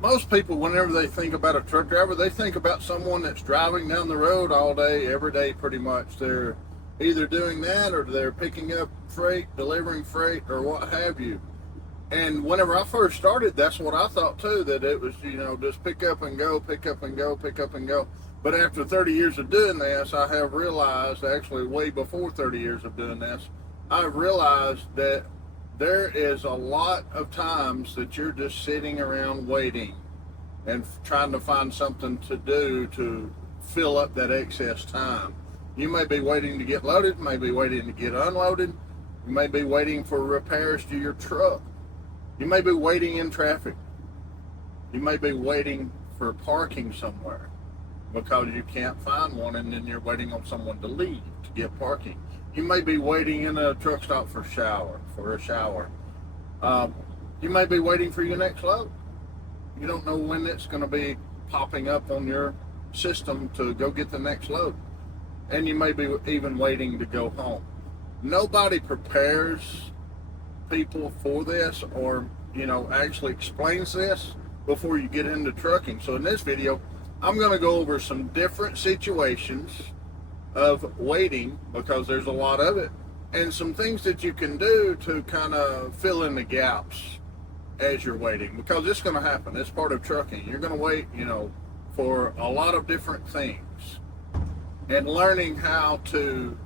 Most people, whenever they think about a truck driver, they think about someone that's driving down the road all day, every day, pretty much. They're either doing that or they're picking up freight, delivering freight, or what have you. And whenever I first started, that's what I thought too, that it was, just pick up and go, pick up and go, pick up and go. But after 30 years of doing this, I have realized, actually way before 30 years of doing this, I've realized that there is a lot of times that you're just sitting around waiting and trying to find something to do to fill up that excess time. You may be waiting to get loaded, may be waiting to get unloaded, you may be waiting for repairs to your truck, you may be waiting in traffic, you may be waiting for parking somewhere because you can't find one, and then you're waiting on someone to leave to get parking. You may be waiting in a truck stop for a shower. You may be waiting for your next load. You don't know when it's going to be popping up on your system to go get the next load. And you may be even waiting to go home. Nobody prepares people for this or, actually explains this before you get into trucking. So in this video, I'm going to go over some different situations of waiting, because there's a lot of it, and some things that you can do to kind of fill in the gaps as you're waiting, because it's going to happen. It's part of trucking. You're going to wait, for a lot of different things, and learning how to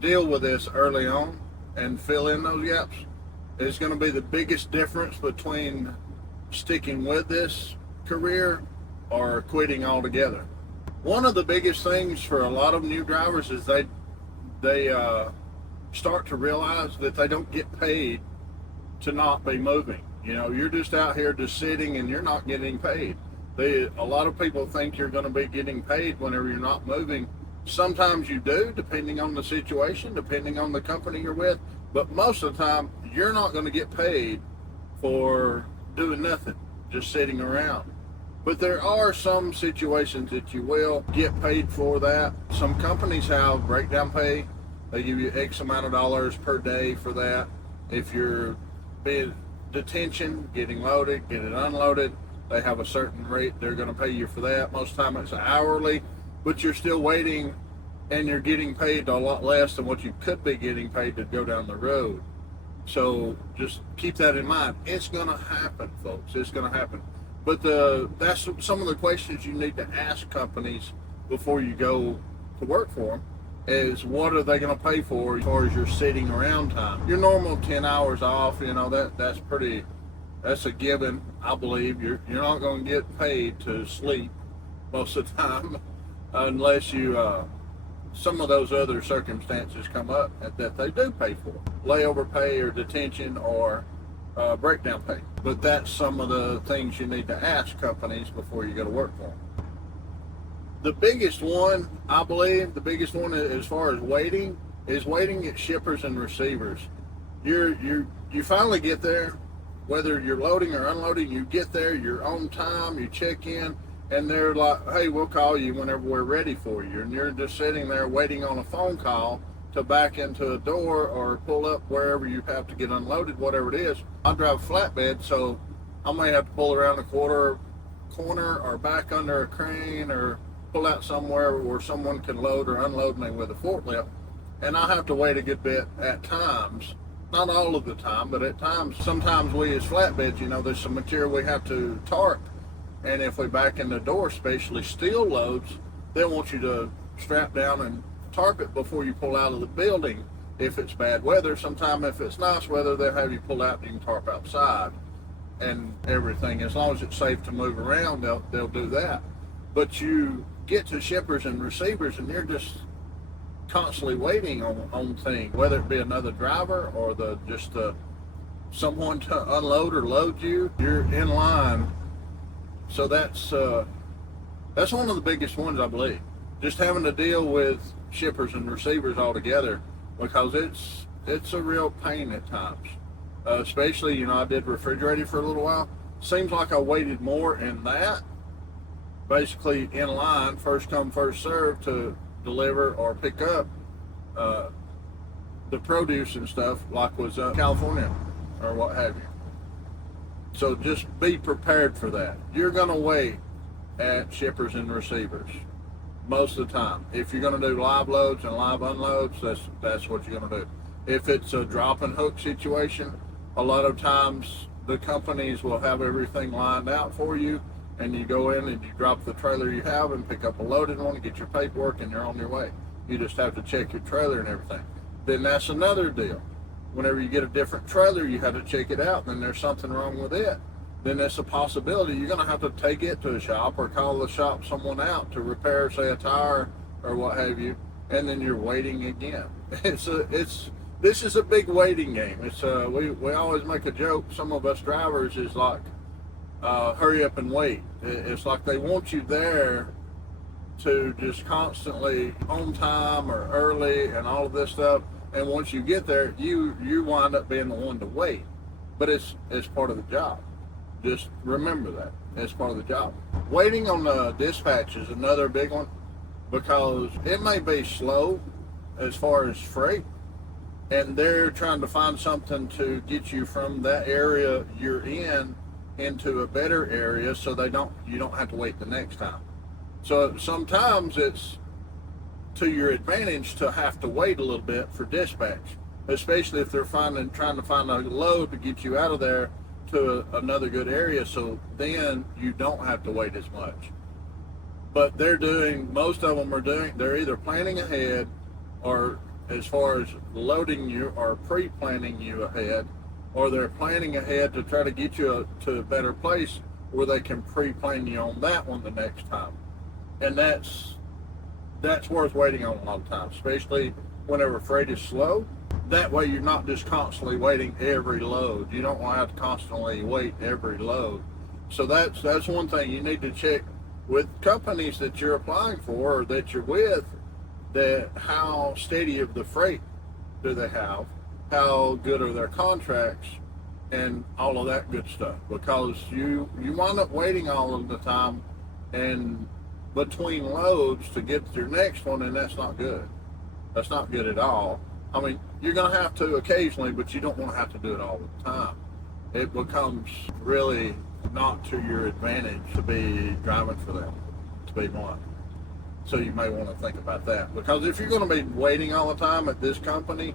deal with this early on and fill in those gaps is going to be the biggest difference between sticking with this career or quitting altogether. One of the biggest things for a lot of new drivers is they start to realize that they don't get paid to not be moving. You're just out here just sitting and you're not getting paid. A lot of people think you're going to be getting paid whenever you're not moving. Sometimes you do, depending on the situation, depending on the company you're with, but most of the time you're not going to get paid for doing nothing, just sitting around. But there are some situations that you will get paid for that. Some companies have breakdown pay. They give you X amount of dollars per day for that. If you're being detention, getting loaded, getting unloaded, they have a certain rate they're going to pay you for that. Most of the time it's hourly, but you're still waiting and you're getting paid a lot less than what you could be getting paid to go down the road. So just keep that in mind. It's going to happen, folks. It's going to happen. But that's some of the questions you need to ask companies before you go to work for them, is what are they going to pay for as far as your sitting around time. Your normal 10 hours off, that's a given, I believe. You're not going to get paid to sleep most of the time unless some of those other circumstances come up that they do pay for. Layover pay or detention or breakdown pay. But that's some of the things you need to ask companies before you go to work for them. The biggest one, I believe, as far as waiting, is waiting at shippers and receivers. You finally get there, whether you're loading or unloading, you get there, you're on time, you check in, and they're like, hey, we'll call you whenever we're ready for you. And you're just sitting there waiting on a phone call to back into a door or pull up wherever you have to get unloaded, whatever it is. I drive flatbed, so I may have to pull around a corner or back under a crane or pull out somewhere where someone can load or unload me with a forklift. And I have to wait a good bit at times. Not all of the time, but at times. Sometimes we as flatbeds, there's some material we have to tarp. And if we back in the door, especially steel loads, they want you to strap down and tarp it before you pull out of the building if it's bad weather. Sometimes if it's nice weather, they'll have you pull out and you can tarp outside and everything. As long as it's safe to move around, they'll do that. But you get to shippers and receivers and you're just constantly waiting on things, whether it be another driver or someone to unload or load you. You're in line. So that's one of the biggest ones, I believe. Just having to deal with shippers and receivers altogether, because it's a real pain at times. Especially, I did refrigerated for a little while. Seems like I waited more in that, basically in line, first come, first serve, to deliver or pick up the produce and stuff, like was California or what have you. So just be prepared for that. You're going to wait at shippers and receivers most of the time. If you're going to do live loads and live unloads, that's what you're going to do. If it's a drop and hook situation, a lot of times the companies will have everything lined out for you, and you go in and you drop the trailer you have and pick up a loaded one, get your paperwork, and you're on your way. You just have to check your trailer and everything. Then that's another deal. Whenever you get a different trailer, you have to check it out, and then there's something wrong with it. Then it's a possibility you're going to have to take it to a shop or call the shop someone out to repair, say, a tire or what have you, and then you're waiting again. This is a big waiting game. We always make a joke. Some of us drivers is like, hurry up and wait. It's like they want you there to just constantly on time or early and all of this stuff. And once you get there, you wind up being the one to wait. But it's part of the job. Just remember that. It's part of the job. Waiting on the dispatch is another big one, because it may be slow as far as freight, and they're trying to find something to get you from that area you're in into a better area, so you don't have to wait the next time. So sometimes it's to your advantage to have to wait a little bit for dispatch, especially if they're trying to find a load to get you out of there to another good area, so then you don't have to wait as much. But most of them they're either planning ahead, or as far as loading you or pre-planning you ahead, or they're planning ahead to try to get you to a better place where they can pre-plan you on that one the next time. And that's worth waiting on a lot of times, especially whenever freight is slow. That way you're not just constantly waiting every load. You don't want to have to constantly wait every load. So that's one thing you need to check with companies that you're applying for or that you're with, that how steady of the freight do they have, how good are their contracts, and all of that good stuff. Because you wind up waiting all of the time and between loads to get to your next one, and that's not good. That's not good at all. I mean, you're going to have to occasionally, but you don't want to have to do it all the time. It becomes really not to your advantage to be driving for them, to be blunt. So you may want to think about that. Because if you're going to be waiting all the time at this company,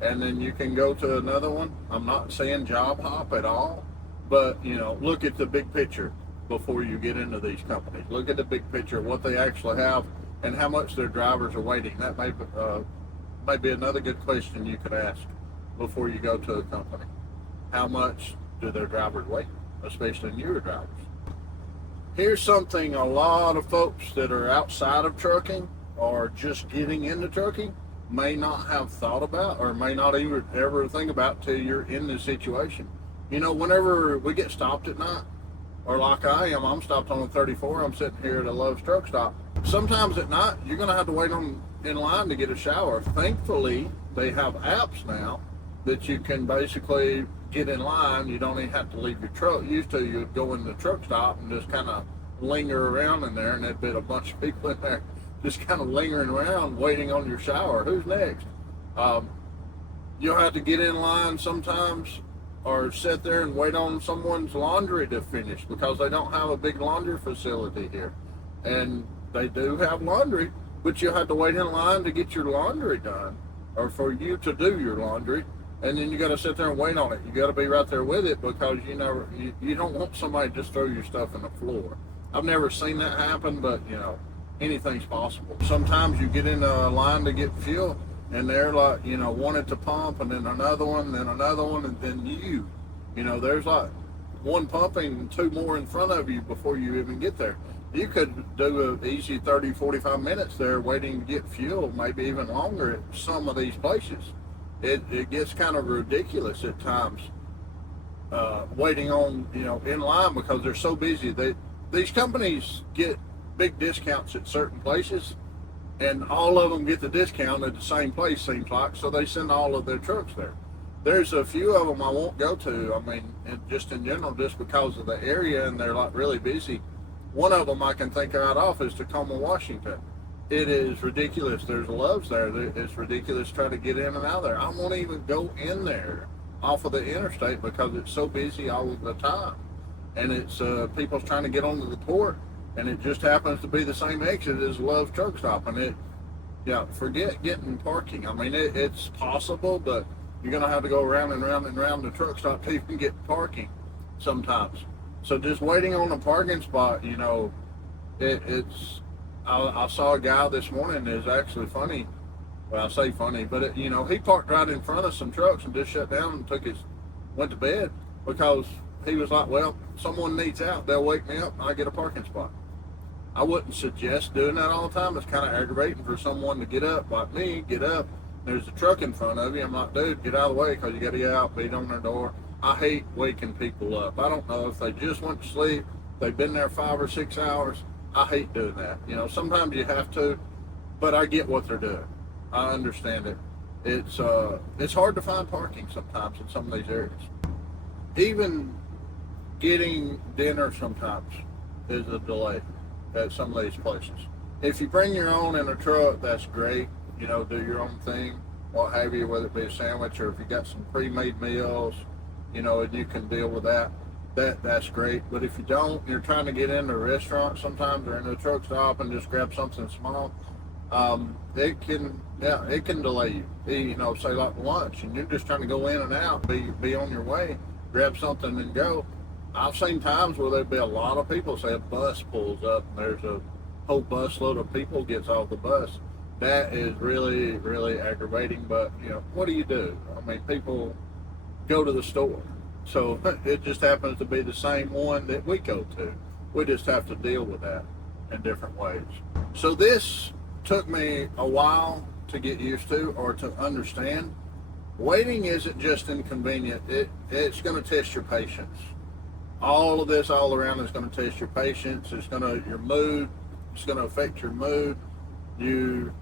and then you can go to another one, I'm not saying job hop at all, but, look at the big picture before you get into these companies. Look at the big picture, what they actually have, and how much their drivers are waiting. That may be another good question you could ask before you go to a company. How much do their drivers wait, especially newer drivers? Here's something a lot of folks that are outside of trucking or just getting into trucking may not have thought about, or may not even ever think about till you're in this situation. Whenever we get stopped at night, or like I'm stopped on the 34, I'm sitting here at a Love's truck stop. Sometimes at night, you're going to have to wait in line to get a shower. Thankfully, they have apps now that you can basically get in line. You don't even have to leave your truck. Used to, you'd go in the truck stop and just kind of linger around in there, and there'd be a bunch of people in there just kind of lingering around waiting on your shower. Who's next? You'll have to get in line sometimes, or sit there and wait on someone's laundry to finish, because they don't have a big laundry facility here. And they do have laundry, but you'll have to wait in line to get your laundry done, or for you to do your laundry, and then you got to sit there and wait on it. You got to be right there with it, because you don't want somebody to just throw your stuff on the floor. I've never seen that happen, but anything's possible. Sometimes you get in a line to get fuel, and they're like, one at the pump, and then another one, and then there's like one pumping and two more in front of you before you even get there. You could do an easy 30, 45 minutes there waiting to get fuel, maybe even longer at some of these places. It gets kind of ridiculous at times, waiting on, in line, because they're so busy. These companies get big discounts at certain places, and all of them get the discount at the same place, seems like, so they send all of their trucks there. There's a few of them I won't go to, just in general, just because of the area, and they're like really busy. One of them I can think right off is Tacoma, Washington. It is ridiculous. There's Love's there. It's ridiculous trying to get in and out of there. I won't even go in there off of the interstate because it's so busy all of the time. And it's people's trying to get onto the port, and it just happens to be the same exit as Love Truck Stop. And forget getting parking. I mean, it's possible, but you're going to have to go around and round and round the truck stop to even get parking sometimes. So just waiting on a parking spot, it's. I saw a guy this morning. Is actually funny. Well, I say funny, but he parked right in front of some trucks and just shut down and went to bed because he was like, well, someone needs out. They'll wake me up and I get a parking spot. I wouldn't suggest doing that all the time. It's kind of aggravating for someone to get up, like me, get up. There's a truck in front of you. I'm like, dude, get out of the way because you got to get out, beat on their door. I hate waking people up. I don't know if they just went to sleep, they've been there 5 or 6 hours. I hate doing that. Sometimes you have to, but I get what they're doing. I understand it. It's hard to find parking sometimes in some of these areas. Even getting dinner sometimes is a delay at some of these places. If you bring your own in a truck, that's great. Do your own thing, what have you, whether it be a sandwich or if you got some pre-made meals, and you can deal with that. That's great. But if you don't, you're trying to get into a restaurant sometimes or in a truck stop and just grab something small. It can delay you. Say like lunch, and you're just trying to go in and out, be on your way, grab something and go. I've seen times where there'd be a lot of people. Say a bus pulls up and there's a whole busload of people gets off the bus. That is really, really aggravating. But what do you do? I mean, people go to the store, so it just happens to be the same one that we go to. We just have to deal with that in different ways. So this took me a while to get used to or to understand. Waiting isn't just inconvenient. It's going to test your patience. All of this all around is going to test your patience. Your mood. It's going to affect your mood. You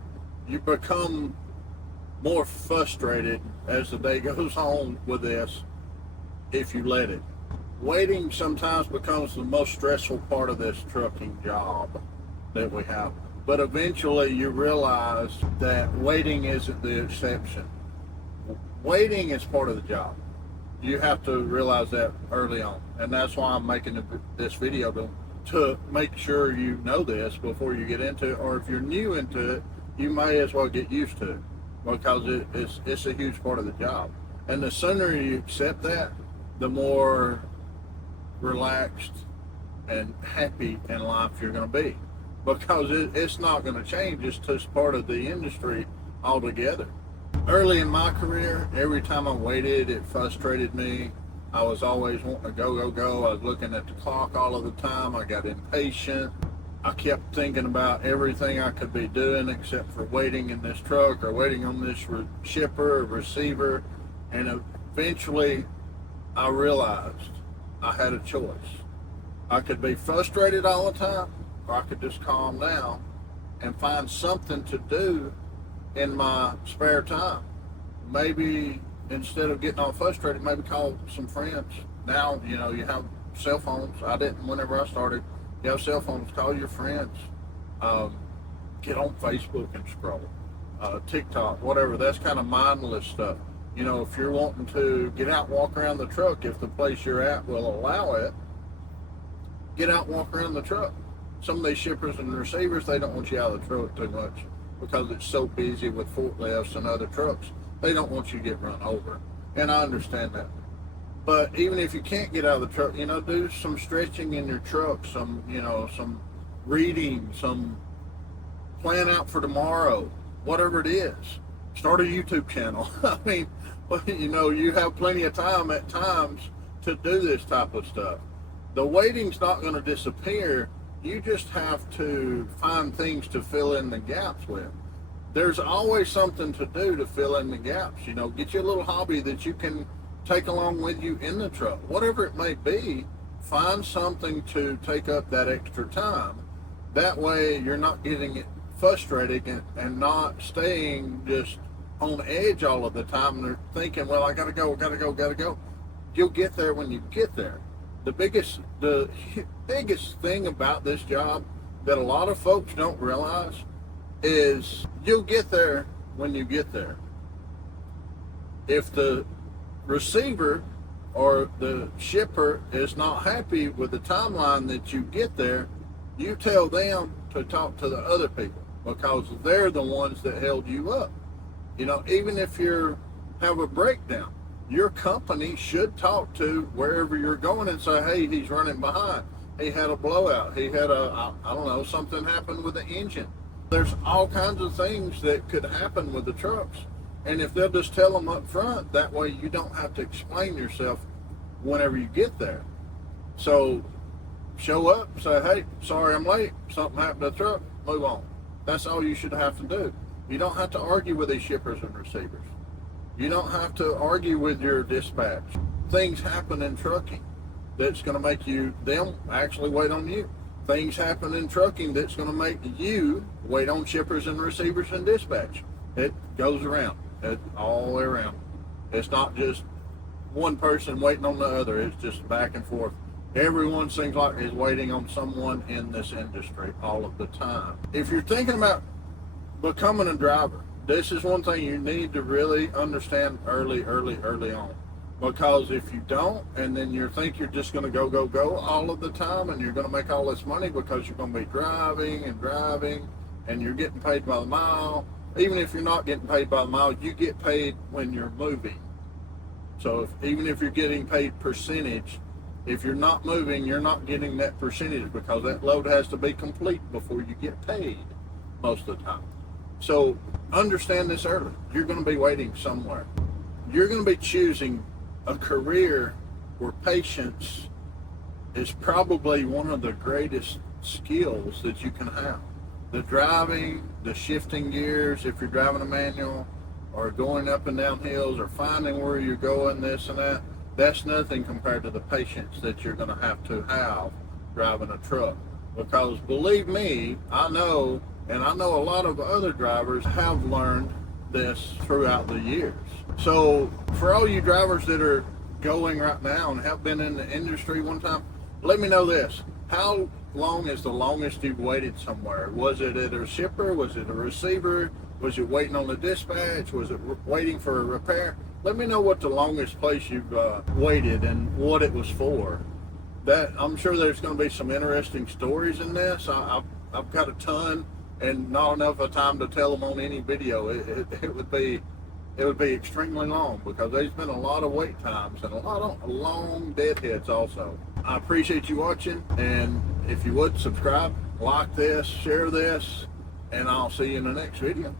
become more frustrated as the day goes on with this if you let it. Waiting sometimes becomes the most stressful part of this trucking job that we have. But eventually you realize that waiting isn't the exception. Waiting is part of the job. You have to realize that early on. And that's why I'm making this video to make sure you know this before you get into it. Or if you're new into it, you may as well get used to it because it's a huge part of the job. And the sooner you accept that, the more relaxed and happy in life you're going to be. Because it's not going to change. It's just part of the industry altogether. Early in my career, every time I waited, it frustrated me. I was always wanting to go. I was looking at the clock all of the time. I got impatient. I kept thinking about everything I could be doing except for waiting in this truck or waiting on this shipper or receiver. And eventually, I realized I had a choice. I could be frustrated all the time, or I could just calm down and find something to do in my spare time. Maybe instead of getting all frustrated, maybe call some friends. Now, you have cell phones. I didn't whenever I started. You have cell phones, call your friends. Get on Facebook and scroll. TikTok, whatever. That's kind of mindless stuff. If you're wanting to get out and walk around the truck, if the place you're at will allow it, get out and walk around the truck. Some of these shippers and receivers, they don't want you out of the truck too much because it's so busy with forklifts and other trucks. They don't want you to get run over. And I understand that. But even if you can't get out of the truck, do some stretching in your truck, some reading, some plan out for tomorrow, whatever it is. Start a YouTube channel. I mean, you have plenty of time at times to do this type of stuff. The waiting's not going to disappear. You just have to find things to fill in the gaps with. There's always something to do to fill in the gaps. Get you a little hobby that you can take along with you in the truck. Whatever it may be, find something to take up that extra time. That way you're not getting it frustrated and not staying just on edge all of the time and thinking, well, I gotta go. You'll get there when you get there. The biggest thing about this job that a lot of folks don't realize is you'll get there when you get there. If the receiver or the shipper is not happy with the timeline that you get there, you tell them to talk to the other people, because they're the ones that held you up. You know, even if you have a breakdown, your company should talk to wherever you're going and say, hey, he's running behind. He had a blowout. He had I don't know, something happened with the engine. There's all kinds of things that could happen with the trucks. And if they'll just tell them up front, that way you don't have to explain yourself whenever you get there. So show up, say, hey, sorry I'm late. Something happened to the truck. Move on. That's all you should have to do. You don't have to argue with these shippers and receivers. You don't have to argue with your dispatch. Things happen in trucking that's going to make them actually wait on you. Things happen in trucking that's going to make you wait on shippers and receivers and dispatch. It goes around. It's all the way around. It's not just one person waiting on the other. It's just back and forth. Everyone seems like is waiting on someone in this industry all of the time. If you're thinking about becoming a driver, this is one thing you need to really understand early on. Because if you don't, and then you think you're just going to go all of the time, and you're going to make all this money because you're going to be driving, and you're getting paid by the mile. Even if you're not getting paid by the mile, you get paid when you're moving. So even if you're getting paid percentage, if you're not moving, you're not getting that percentage, because that load has to be complete before you get paid most of the time. So understand this early. You're going to be waiting somewhere. You're going to be choosing a career where patience is probably one of the greatest skills that you can have. The driving, the shifting gears, if you're driving a manual, or going up and down hills, or finding where you're going, this and that, that's nothing compared to the patience that you're going to have driving a truck. Because believe me, I know a lot of other drivers have learned this throughout the years. So for all you drivers that are going right now and have been in the industry one time, let me know this. How long is the longest you've waited somewhere? Was it at a shipper? Was it a receiver? Was it waiting on the dispatch? Was it waiting for a repair? Let me know what the longest place you've waited and what it was for. That I'm sure there's going to be some interesting stories in this. I've got a ton, and not enough of time to tell them on any video. It would be extremely long, because there's been a lot of wait times and a lot of long deadheads also. I appreciate you watching, and if you would subscribe, like this, share this, and I'll see you in the next video.